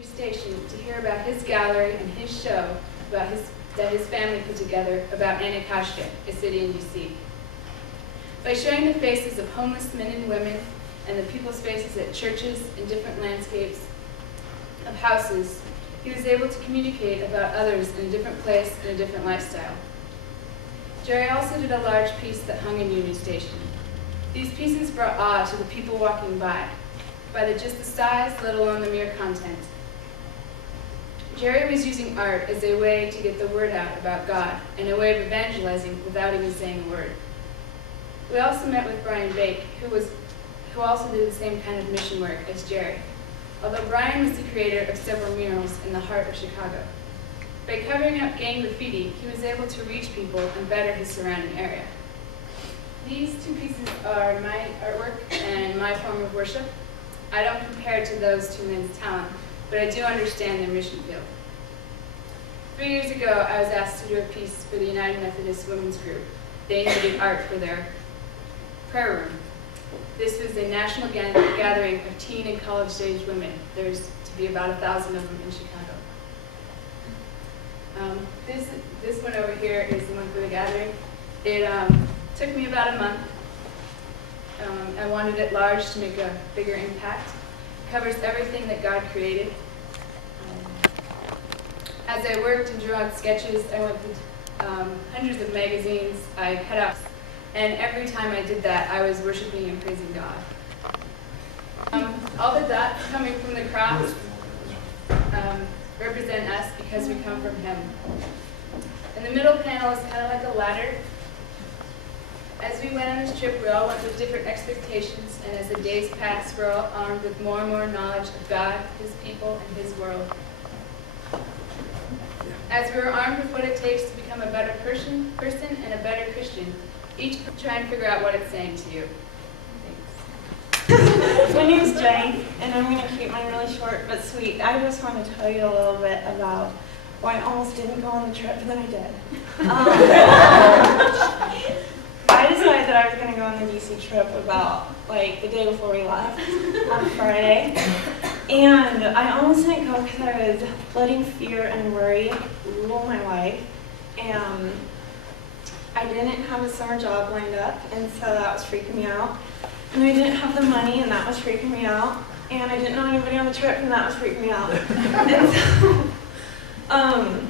Union Station to hear about his gallery and his show that his family put together about Anacostia, a city in D.C. By showing the faces of homeless men and women and the people's faces at churches and different landscapes of houses, he was able to communicate about others in a different place and a different lifestyle. Jerry also did a large piece that hung in Union Station. These pieces brought awe to the people walking by just the size, let alone the mere content. Jerry was using art as a way to get the word out about God and a way of evangelizing without even saying a word. We also met with Brian Bake, who also did the same kind of mission work as Jerry, although Brian was the creator of several murals in the heart of Chicago. By covering up gang graffiti, he was able to reach people and better his surrounding area. These two pieces are my artwork and my form of worship. I don't compare to those two men's talent, but I do understand their mission field. 3 years ago, I was asked to do a piece for the United Methodist Women's Group. They needed art for their prayer room. This was a national gathering of teen and college-age women. There's to be about 1,000 of them in Chicago. This one over here is the one for the gathering. It took me about a month. I wanted it large to make a bigger impact. It covers everything that God created. As I worked and drew out sketches, I went through hundreds of magazines. I cut out, and every time I did that, I was worshiping and praising God. All the dots coming from the cross represent us because we come from Him. And the middle panel is kind of like a ladder. As we went on this trip, we all went with different expectations, and as the days passed, we're all armed with more and more knowledge of God, His people, and His world. As we were armed with what it takes to become a better person and a better Christian, each try and figure out what it's saying to you. Thanks. My name's Jay, and I'm going to keep mine really short but sweet. I just want to tell you a little bit about why I almost didn't go on the trip, but then I did. I decided that I was going to go on the DC trip about the day before we left on Friday, and I almost didn't go because I was letting fear and worry rule my life, and I didn't have a summer job lined up, and so that was freaking me out, and I didn't have the money, and that was freaking me out, and I didn't know anybody on the trip, and that was freaking me out. And so,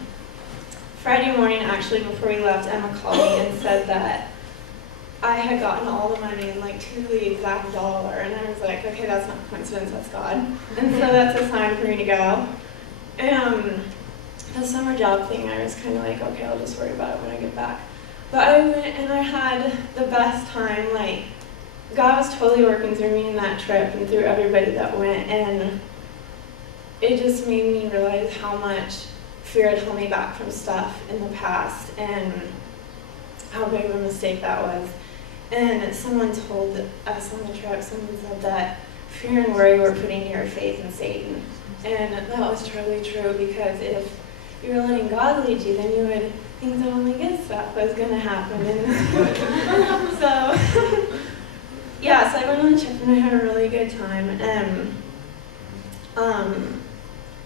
Friday morning, actually, before we left, Emma called me and said that I had gotten all the money in to the exact dollar, and I was like, okay, that's not coincidence, that's God. And so that's a sign for me to go. And the summer job thing, I was kind of like, okay, I'll just worry about it when I get back. But I went and I had the best time. God was totally working through me in that trip and through everybody that went, and it just made me realize how much fear had held me back from stuff in the past and how big of a mistake that was. And someone told us on the trip, someone said that fear and worry were putting your faith in Satan. And that was totally true, because if you were letting God lead you, then you would think that only good stuff was going to happen. And so, yeah, so I went on the trip and I had a really good time. And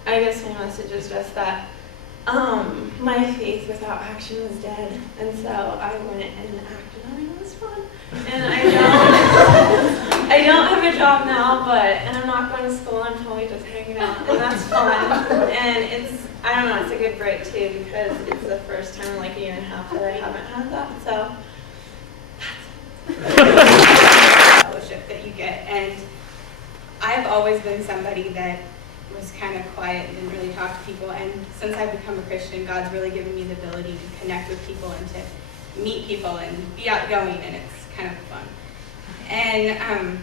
I guess my message is just that my faith without action was dead. And so I went and acted on it. It was fun. And I don't have a job now, and I'm not going to school. I'm totally just hanging out, and that's fun. And I don't know, it's a good break too, because it's the first time in a year and a half that I haven't had that. So fellowship that you get, and I've always been somebody that was kind of quiet and didn't really talk to people, and since I've become a Christian, God's really given me the ability to connect with people and to meet people and be outgoing, and it's kind of fun. And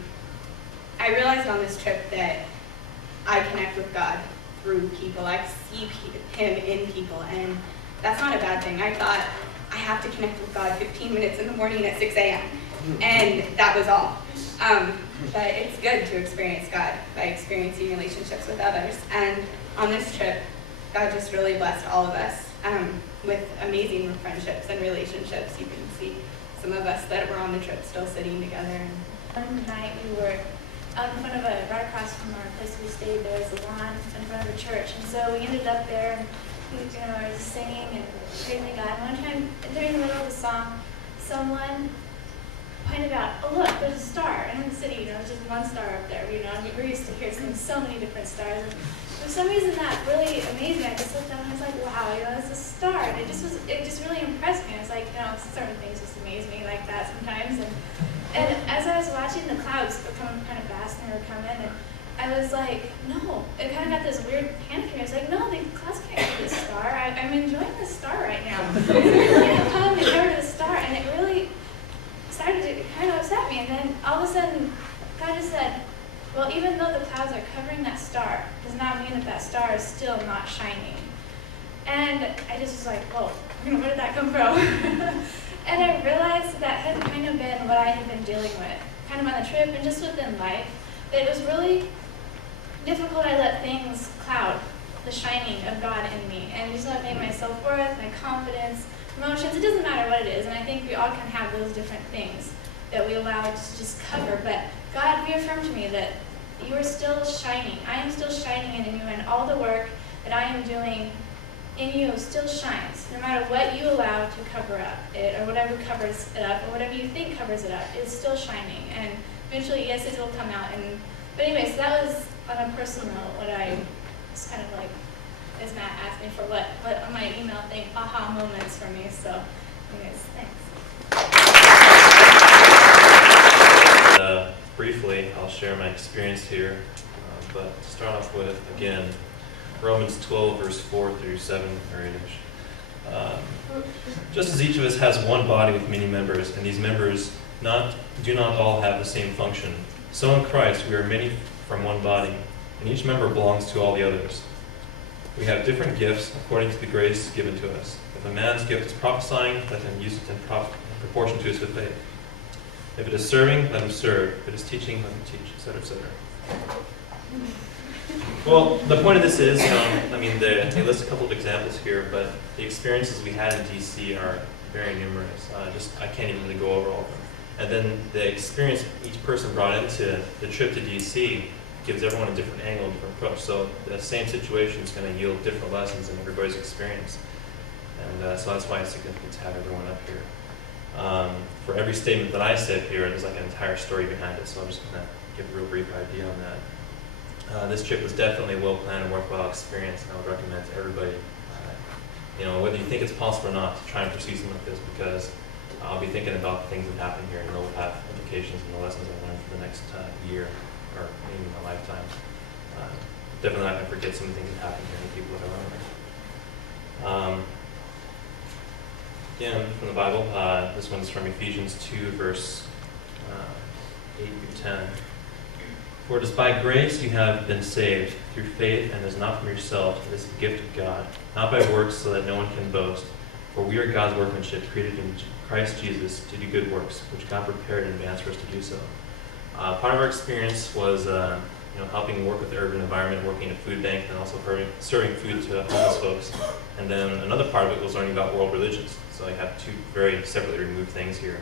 I realized on this trip that I connect with God through people. I see Him in people, and that's not a bad thing. I thought I have to connect with God 15 minutes in the morning at 6 a.m. and that was all. But it's good to experience God by experiencing relationships with others. And on this trip, God just really blessed all of us with amazing friendships and relationships. You can see some of us that were on the trip still sitting together. One night we were out in front of a red cross across from our place we stayed, there was a lawn in front of the church. And so we ended up there, and we were just singing and praising God. And one time, during the middle of the song, someone pointed out, oh look, there's a star. And in the city, there's just one star up there, and we're used to hearing so many different stars. And for some reason that really amazed me. I just looked up and I was like, wow, it's a star. And it just really impressed me. It's like, certain things just amaze me like that sometimes. And as I was watching the clouds become kind of vast and they were coming, and I was like, no, it kind of got this weird panic in me. I was like, no, the clouds can't be this star. I'm enjoying this star right now. They can't come and cover the star. And it really started to kind of upset me. And then all of a sudden, God just said, well, even though the clouds are covering that star, does not mean that that star is still not shining. And I just was like, whoa, where did that come from? And I realized that had kind of been what I had been dealing with, kind of on the trip and just within life, that it was really difficult. I let things cloud the shining of God in me, and just let my self-worth, my confidence, emotions, it doesn't matter what it is, and I think we all can have those different things that we allow to just cover, but God reaffirmed to me that you are still shining. I am still shining in you, and all the work that I am doing in you still shines, no matter what you allow to cover up it, or whatever covers it up, or whatever you think covers it up, it's still shining. And eventually, yes, it will come out. But anyways, that was on a personal note, what I was kind of like, as Matt asked me for what on my email thing, aha moments for me. So anyways, thanks. Briefly, I'll share my experience here, but to start off with, again, Romans 12, verse 4 through 7 or 8-ish. Just as each of us has one body with many members, and these members do not all have the same function, so in Christ we are many from one body, and each member belongs to all the others. We have different gifts according to the grace given to us. If a man's gift is prophesying, let him use it in proportion to his faith. If it is serving, let him serve. If it is teaching, let him teach, etc., etc. Well, the point of this is, they list a couple of examples here, but the experiences we had in D.C. are very numerous. I can't even really go over all of them. And then the experience each person brought into the trip to D.C. gives everyone a different angle, a different approach. So the same situation is going to yield different lessons in everybody's experience. And so that's why it's significant to have everyone up here. For every statement that I said here, there's like an entire story behind it, so I'm just going to give a real brief idea on that. This trip was definitely a well-planned and worthwhile experience, and I would recommend to everybody, whether you think it's possible or not, to try and pursue something like this, because I'll be thinking about the things that happen here, and they'll have implications and the lessons I learned for the next year, or maybe my lifetime. Definitely not going to forget some of the things that happened here and the people that I learned with. Again, from the Bible, this one's from Ephesians 2, verse 8 through 10. For it is by grace you have been saved, through faith, and it is not from yourselves, it is the gift of God, not by works, so that no one can boast. For we are God's workmanship, created in Christ Jesus to do good works, which God prepared in advance for us to do so. Part of our experience was helping work with the urban environment, working at a food bank, and also serving food to homeless folks. And then another part of it was learning about world religions. So I have two very separately removed things here.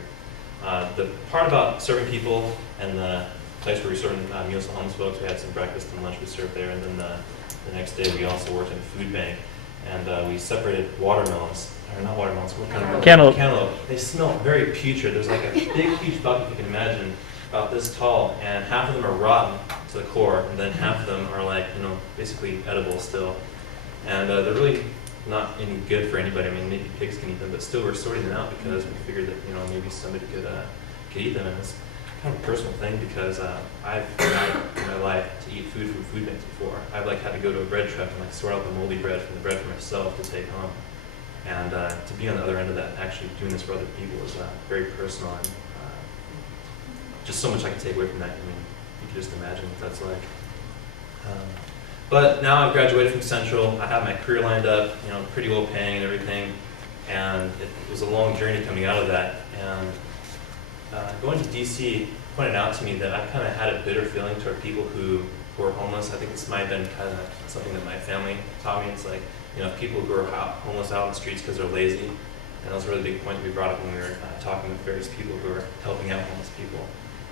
The part about serving people and the place where we served meals to homeless folks, we had some breakfast and lunch we served there, and then the next day we also worked in a food bank, and we separated watermelons, or not watermelons, what kind of cantaloupe. Cantaloupe. They smell very putrid. There's like a big, huge bucket, if you can imagine, about this tall, and half of them are rotten to the core, and then half of them are like, basically edible still. And they're really not any good for anybody. I mean, maybe pigs can eat them, but still we're sorting them out because we figured that, maybe somebody could eat them. And it's kind of a personal thing because I've tried in my life to eat food from food banks before. I've had to go to a bread truck and sort out the moldy bread from the bread for myself to take home. And to be on the other end of that, actually doing this for other people is very personal, and just so much I can take away from that. I mean, you can just imagine what that's like. But now I've graduated from Central. I have my career lined up, pretty well paying and everything. And it was a long journey coming out of that. And going to DC pointed out to me that I kind of had a bitter feeling toward people who are homeless. I think this might have been kind of something that my family taught me. It's like, people who are homeless out on the streets because they're lazy. And that was a really big point that we brought up when we were talking with various people who are helping out homeless people.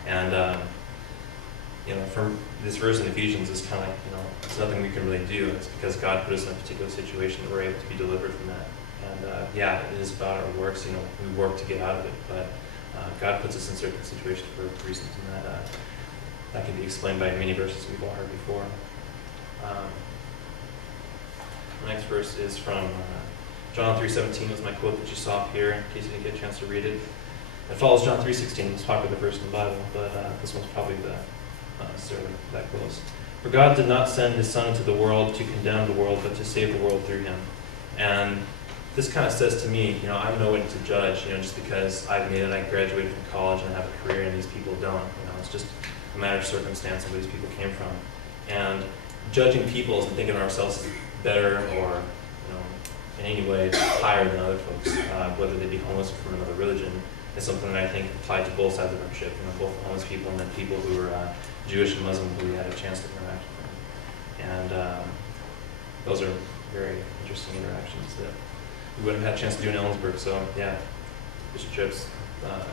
And from this verse in Ephesians is kind of like, it's nothing we can really do. It's because God put us in a particular situation that we're able to be delivered from that. And yeah, it is about our works. We work to get out of it, but God puts us in certain situations for reasons, and that can be explained by many verses we've all heard before. The next verse is from John 3:17 was my quote that you saw up here, in case you didn't get a chance to read it. It follows John 3:16, it's a popular verse in the Bible, but this one's probably not necessarily that close. For God did not send his Son into the world to condemn the world, but to save the world through him. And this kind of says to me, I'm no one to judge, just because I've made it, I graduated from college and have a career, and these people don't. It's just a matter of circumstance and where these people came from. And judging people and thinking of ourselves as better or, in any way higher than other folks, whether they be homeless or from another religion, is something that I think applied to both sides of our ship. Both homeless people and then people who were Jewish and Muslim who we had a chance to interact with. And those are very interesting interactions that we wouldn't have had a chance to do in Ellensburg. So yeah, Bishop Trips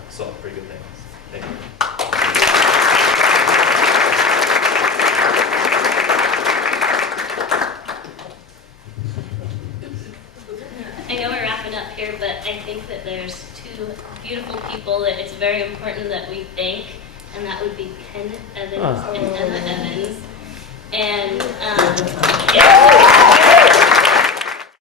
saw pretty good things. Thank you. I know we're wrapping up here, but I think that there's two beautiful people that it's very important that we thank, and that would be Ken Evans and Emma Evans. And